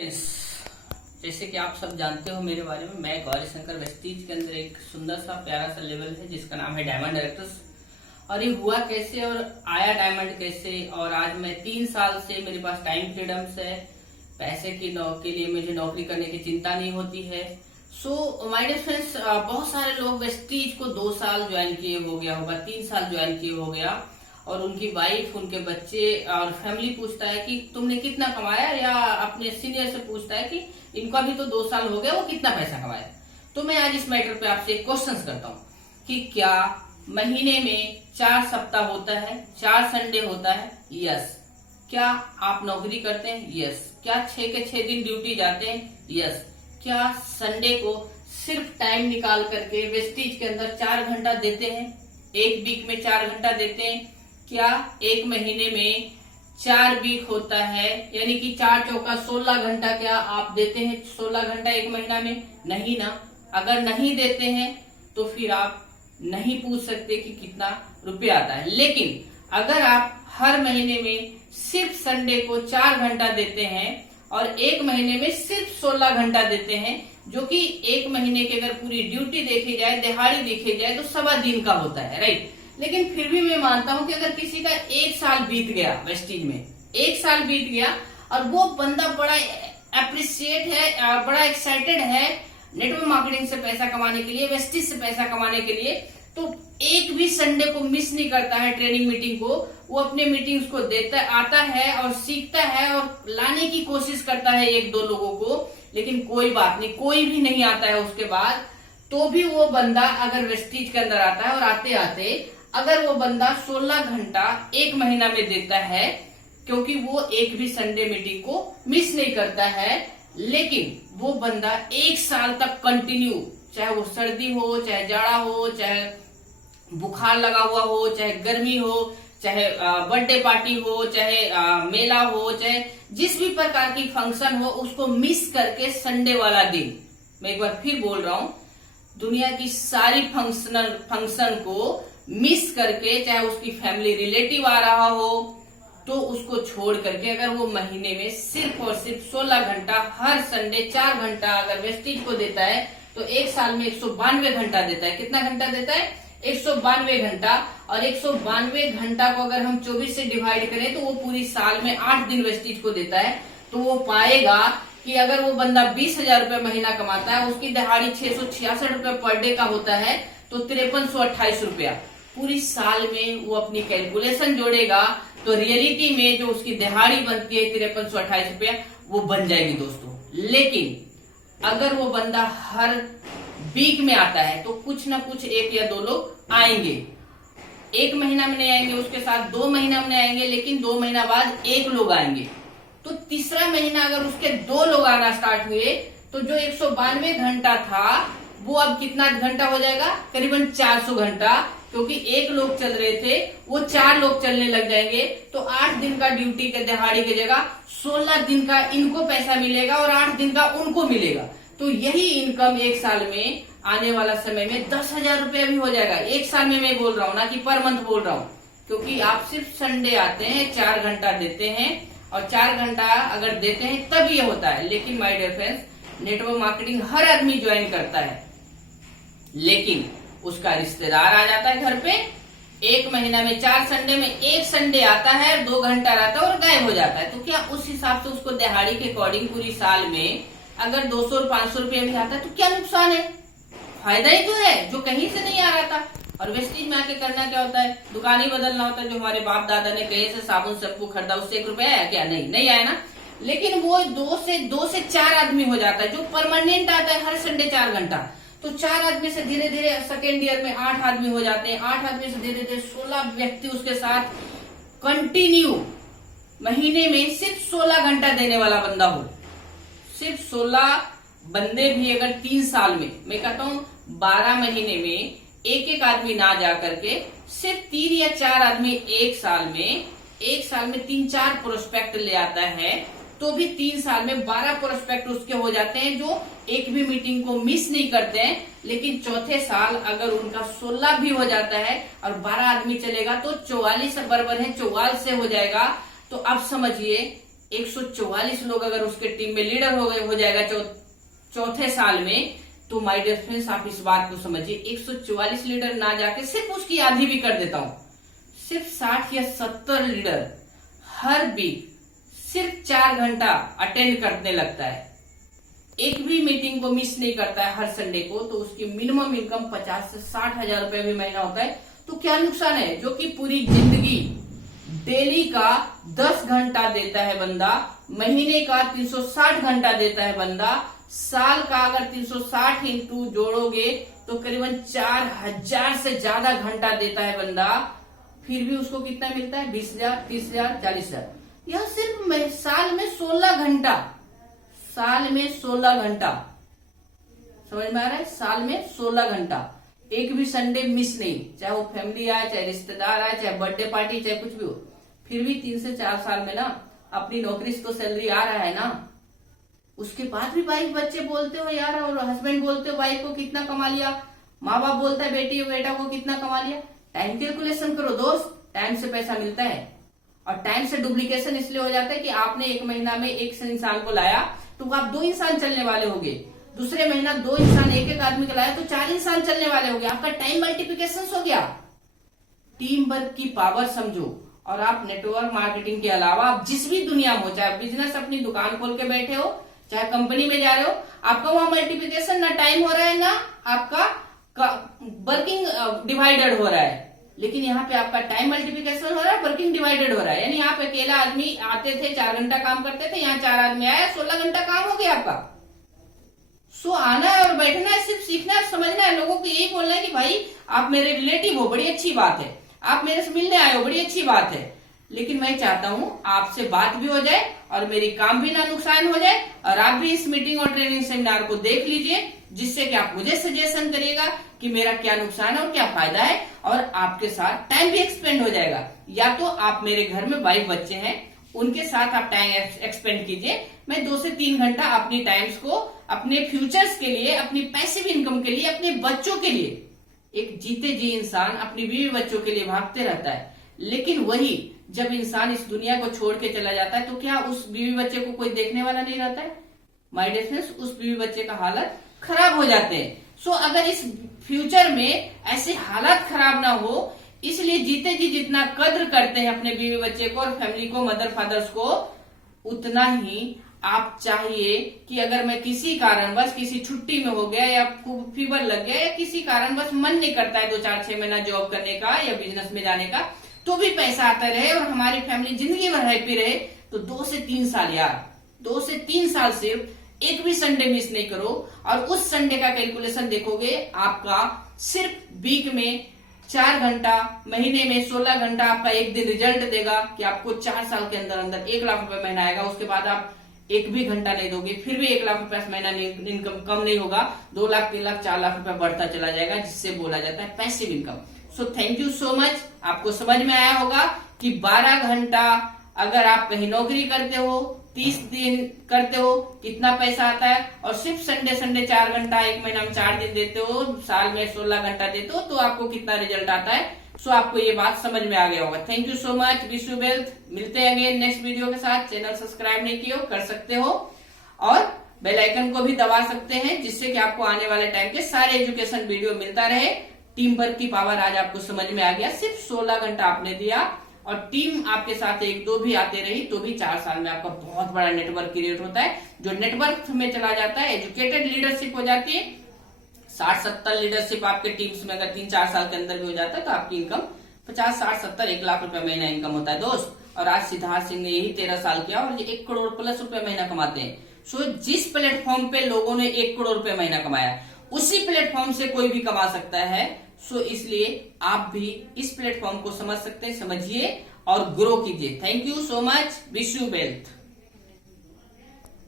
जैसे कि आप सब जानते हो मेरे बारे में, मैं गौरी शंकर वेस्टीज के अंदर एक सुंदर सा प्यारा सा लेवल है जिसका नाम है डायमंड डायरेक्टर्स। और ये हुआ कैसे और आया डायमंड कैसे, और आज मैं 3 साल से मेरे पास टाइम फ्रीडम्स है, पैसे की के लिए मुझे नौकरी करने की चिंता नहीं होती है। सो माय डियर फ्रेंड्स, बहुत सारे लोग वेस्टीज को 2 साल ज्वाइन किए हो गया होगा, 3 साल ज्वाइन किए हो गया, और उनकी वाइफ, उनके बच्चे और फैमिली पूछता है कि तुमने कितना कमाया, या अपने सीनियर से पूछता है कि इनका भी तो 2 साल हो गया, वो कितना पैसा कमाया। तो मैं आज इस मैटर पे आपसे एक क्वेश्चन करता हूँ कि क्या महीने में 4 सप्ताह होता है, 4 संडे होता है? यस। क्या आप नौकरी करते हैं? यस। क्या 6 के 6 दिन ड्यूटी जाते हैं? यस। क्या संडे को सिर्फ टाइम निकाल करके वेस्टीज के अंदर 4 घंटा देते हैं? एक वीक में 4 घंटा देते हैं? क्या एक महीने में 4 वीक होता है, यानी कि 4 चौका 16 घंटा क्या आप देते हैं 16 घंटा एक महीना में? नहीं ना। अगर नहीं देते हैं तो फिर आप नहीं पूछ सकते कि कितना रुपया आता है। लेकिन अगर आप हर महीने में सिर्फ संडे को 4 घंटा देते हैं और एक महीने में सिर्फ 16 घंटा देते हैं, जो कि एक महीने की अगर पूरी ड्यूटी देखी जाए, दिहाड़ी देखी जाए तो 1.25 दिन का होता है, राइट। लेकिन फिर भी मैं मानता हूं कि अगर किसी का 1 साल बीत गया वेस्टीज में, 1 साल बीत गया और वो बंदा बड़ा अप्रिशिएट है, बड़ा एक्साइटेड है नेटवर्क मार्केटिंग से पैसा कमाने के लिए, वेस्टीज से पैसा कमाने के लिए, तो एक भी संडे को मिस नहीं करता है ट्रेनिंग मीटिंग को। वो अपने मीटिंग्स को देता आता है और सीखता है और लाने की कोशिश करता है 1-2 लोगों को। लेकिन कोई बात नहीं, कोई भी नहीं आता है उसके बाद, तो भी वो बंदा अगर वेस्टीज के अंदर आता है और आते आते अगर वो बंदा 16 घंटा एक महीना में देता है, क्योंकि वो एक भी संडे मीटिंग को मिस नहीं करता है, लेकिन वो बंदा 1 साल तक कंटिन्यू, चाहे वो सर्दी हो, चाहे जाड़ा हो, चाहे बुखार लगा हुआ हो, चाहे गर्मी हो, चाहे बर्थडे पार्टी हो, चाहे मेला हो, चाहे जिस भी प्रकार की फंक्शन हो, उसको मिस करके संडे वाला दिन, मैं एक बार फिर बोल रहा हूं, दुनिया की सारी फंक्शन को मिस करके, चाहे उसकी फैमिली रिलेटिव आ रहा हो, तो उसको छोड़ करके अगर वो महीने में सिर्फ और सिर्फ 16 घंटा हर संडे 4 घंटा अगर वेस्टीज को देता है, तो एक साल में 192 घंटा देता है। कितना घंटा देता है? 192 घंटा। और 192 घंटा को अगर हम 24 से डिवाइड करें तो वो पूरी साल में 8 दिन वेस्टीज को देता है। तो वो पाएगा कि अगर वो बंदा 20,000 रुपए महीना कमाता है, उसकी दिहाड़ी 666 रुपए पर डे का होता है, तो 5328 रुपया पूरी साल में वो अपनी कैलकुलेशन जोड़ेगा, तो रियलिटी में जो उसकी दिहाड़ी बनती है 5328 रुपया, वो बन जाएगी दोस्तों। लेकिन अगर वो बंदा हर वीक में आता है तो कुछ ना कुछ 1 या 2 लोग आएंगे। 1 महीना में नहीं आएंगे, उसके साथ 2 महीना में नहीं आएंगे, लेकिन 2 महीना बाद 1 लोग आएंगे। तो तीसरा महीना अगर उसके 2 लोग आना स्टार्ट हुए, तो जो 192 घंटा था वो अब कितना घंटा हो जाएगा? करीबन 400 घंटा, क्योंकि 1 लोग चल रहे थे, वो 4 लोग चलने लग जाएंगे। तो 8 दिन का ड्यूटी के दिहाड़ी की जगह 16 दिन का इनको पैसा मिलेगा और 8 दिन का उनको मिलेगा। तो यही इनकम 1 साल में, आने वाला समय में 10,000 रुपया भी हो जाएगा। 1 साल में मैं बोल रहा हूँ ना कि पर मंथ बोल रहा हूँ, क्योंकि आप सिर्फ संडे आते हैं, 4 घंटा देते हैं, और 4 घंटा अगर देते हैं तब ये होता है। लेकिन my dear friends, network marketing हर आदमी ज्वाइन करता है, लेकिन उसका रिश्तेदार आ जाता है घर पे। 1 महीना में 4 संडे में 1 संडे आता है, 2 घंटा रहता है और गायब हो जाता है। तो क्या उस हिसाब से उसको दिहाड़ी के अकॉर्डिंग पूरी साल में अगर 200 और 500 रुपया भी आता है, तो क्या नुकसान है? फायदा ही तो है, जो कहीं से नहीं आ रहा था। और वेस्टीज में आके करना क्या होता है? दुकान ही बदलना होता है। जो हमारे बाप दादा ने कहीं से साबुन शैम्पू खरीदा, उससे 1 रुपया आया क्या? नहीं आया ना। लेकिन वो 2 से 4 आदमी हो जाता है, जो परमानेंट आता है हर संडे 4 घंटा। तो 4 आदमी से धीरे धीरे सेकेंड ईयर में 8 आदमी हो जाते हैं, 8 आदमी से धीरे धीरे 16 व्यक्ति उसके साथ कंटिन्यू महीने में सिर्फ 16 घंटा देने वाला बंदा हो। सिर्फ 16 बंदे भी अगर 3 साल में, मैं कहता हूँ 12 महीने में 1-1 आदमी ना जा करके सिर्फ 3 या 4 आदमी एक साल में 3-4 प्रोस्पेक्ट ले आता है, तो भी 3 साल में 12 प्रोस्पेक्ट उसके हो जाते हैं, जो एक भी मीटिंग को मिस नहीं करते हैं। लेकिन चौथे साल अगर उनका 16 भी हो जाता है और 12 आदमी चलेगा, तो 44 बराबर है 44 से हो जाएगा। तो अब समझिए 144 लोग अगर उसके टीम में लीडर हो जाएगा चौथे साल में, तो माय डियर फ्रेंड्स आप इस बात को समझिए, 144 लीडर ना जाके सिर्फ उसकी आधी भी कर देता हूं, सिर्फ 60 या 70 लीडर हर वीक सिर्फ 4 घंटा अटेंड करने लगता है, एक भी मीटिंग को मिस नहीं करता है हर संडे को, तो उसकी मिनिमम इनकम 50 से 60 हजार रुपए भी महीना होता है। तो क्या नुकसान है? जो कि पूरी जिंदगी डेली का 10 घंटा देता है बंदा, महीने का 360 घंटा देता है बंदा, साल का अगर 360 इंटू जोड़ोगे तो करीबन 4000 से ज्यादा घंटा देता है बंदा, फिर भी उसको कितना मिलता है? 20,000, 30,000, 40,000। यह सिर्फ साल में 16 घंटा, साल में 16 घंटा, समझ में आ रहा है? साल में 16 घंटा, एक भी संडे मिस नहीं, चाहे वो फैमिली आए, चाहे रिश्तेदार आए, चाहे बर्थडे पार्टी, चाहे कुछ भी हो, फिर भी 3 से 4 साल में ना अपनी नौकरी से तो सैलरी आ रहा है ना। उसके बाद भी वाइफ बच्चे बोलते हो यार, और हस्बैंड बोलते हो वाइफ को कितना कमा लिया, माँ बाप बोलता है बेटी बेटा को कितना कमा लिया। टाइम कैलकुलेशन करो दोस्त, टाइम से पैसा मिलता है, और टाइम से डुप्लीकेशन इसलिए हो जाता है कि आपने एक महीना में एक इंसान को लाया तो आप 2 इंसान चलने वाले होंगे, दूसरे महीना 2 इंसान एक आदमी को लाया तो 4 इंसान चलने वाले होंगे, आपका टाइम मल्टीप्लिकेशन हो गया। टीम वर्क की पावर समझो, और आप नेटवर्क मार्केटिंग के अलावा आप जिस भी दुनिया में हो, चाहे बिजनेस अपनी दुकान खोल के बैठे हो, चाहे कंपनी में जा रहे हो, आपका वहां मल्टीप्लिकेशन ना टाइम हो रहा है ना आपका वर्किंग डिवाइडेड हो रहा है, लेकिन यहाँ पे आपका टाइम मल्टीप्लिकेशन हो रहा है, वर्किंग डिवाइडेड हो रहा है। यानी आप अकेला आदमी आते थे 4 घंटा काम करते थे, यहाँ 4 आदमी आया 16 घंटा काम हो गया आपका। सो आना है और बैठना है, सिर्फ सीखना है, समझना है, लोगों को यही बोलना है कि भाई आप मेरे रिलेटिव हो, बड़ी अच्छी बात है, आप मेरे से मिलने आए हो, बड़ी अच्छी बात है, लेकिन मैं चाहता हूं आपसे बात भी हो जाए और मेरी काम भी ना नुकसान हो जाए, और आप भी इस मीटिंग और ट्रेनिंग सेमिनार को देख लीजिए, जिससे कि आप मुझे सजेशन करिएगा कि मेरा क्या नुकसान है और क्या फायदा है, और आपके साथ टाइम भी एक्सपेंड हो जाएगा। या तो आप मेरे घर में वाइफ बच्चे हैं, उनके साथ आप टाइम एक्सपेंड कीजिए, मैं 2 से 3 घंटा अपनी टाइम्स को अपने फ्यूचर्स के लिए, अपनी पैसिव इनकम के लिए, अपने बच्चों के लिए, एक जीते जी इंसान अपनी बीवी बच्चों के लिए भागते रहता है, लेकिन वही जब इंसान इस दुनिया को छोड़ के चला जाता है तो क्या उस बीवी बच्चे को कोई देखने वाला नहीं रहता है? माय डियर फ्रेंड्स, उस बीवी बच्चे का हालत खराब हो जाते हैं। सो अगर इस फ्यूचर में ऐसे हालात खराब ना हो, इसलिए जीते जी जितना कद्र करते हैं अपने बीवी बच्चे को और फैमिली को, मदर फादर्स को, उतना ही आप चाहिए कि अगर मैं किसी कारणवश किसी छुट्टी में हो गया या फीवर लग गया या किसी कारणवश मन नहीं करता है 2-4-6 महीना जॉब करने का या बिजनेस में जाने का, तो भी पैसा आता रहे और हमारी फैमिली जिंदगी भर हैप्पी रहे, तो 2 से 3 साल यार, 2 से 3 साल सिर्फ एक भी संडे मिस नहीं करो, और उस संडे का कैलकुलेशन देखोगे आपका सिर्फ वीक में 4 घंटा, महीने में 16 घंटा, आपका एक दिन रिजल्ट देगा कि आपको 4 साल के अंदर अंदर 1 लाख रुपए महीना आएगा। उसके बाद आप एक भी घंटा नहीं दोगे, फिर भी 1 लाख रुपए महीना इनकम कम नहीं होगा, 2 लाख, 3 लाख, 4 लाख रुपए बढ़ता चला जाएगा, जिससे बोला जाता है passive income. So thank you so much. आपको समझ में आया होगा कि 12 घंटा अगर आप कहीं नौकरी करते हो, 30 दिन करते हो, कितना पैसा आता है, और सिर्फ संडे 4 घंटा, एक महीना में 4 दिन देते हो, साल में 16 घंटा देते हो, तो आपको कितना रिजल्ट आता है। सो आपको ये बात समझ में आ गया होगा। Thank you so much, wish you wealth. मिलते हैं अगेन नेक्स्ट वीडियो के साथ। चैनल सब्सक्राइब नहीं किया हो, कर सकते हो, और बेल आइकन को भी दबा सकते हैं, जिससे कि आपको आने वाले टाइम के सारे एजुकेशन वीडियो मिलता रहे। टीम वर्क की पावर आज आपको समझ में आ गया। सिर्फ 16 घंटा आपने दिया और टीम आपके साथ 1-2 भी आते रही, तो भी 4 साल में आपका बहुत बड़ा नेटवर्क क्रिएट होता है, जो नेटवर्क में चला जाता है, एजुकेटेड लीडरशिप हो जाती है। 60-70 लीडरशिप आपके टीम्स में अगर 3-4 साल के अंदर भी हो जाता है, तो आपकी इनकम 50-60-70 1 लाख रुपए महीना इनकम होता है दोस्त। और आज सिद्धार्थ सिंह ने यही 13 साल किया और ये 1 करोड़ प्लस रुपए महीना कमाते हैं। सो जिस प्लेटफॉर्म पे लोगों ने 1 करोड़ रुपए महीना कमाया, उसी प्लेटफॉर्म से कोई भी कमा सकता है। सो इसलिए आप भी इस प्लेटफॉर्म को समझ सकते हैं, समझिए और ग्रो कीजिए। Thank you so much, wish you wealth.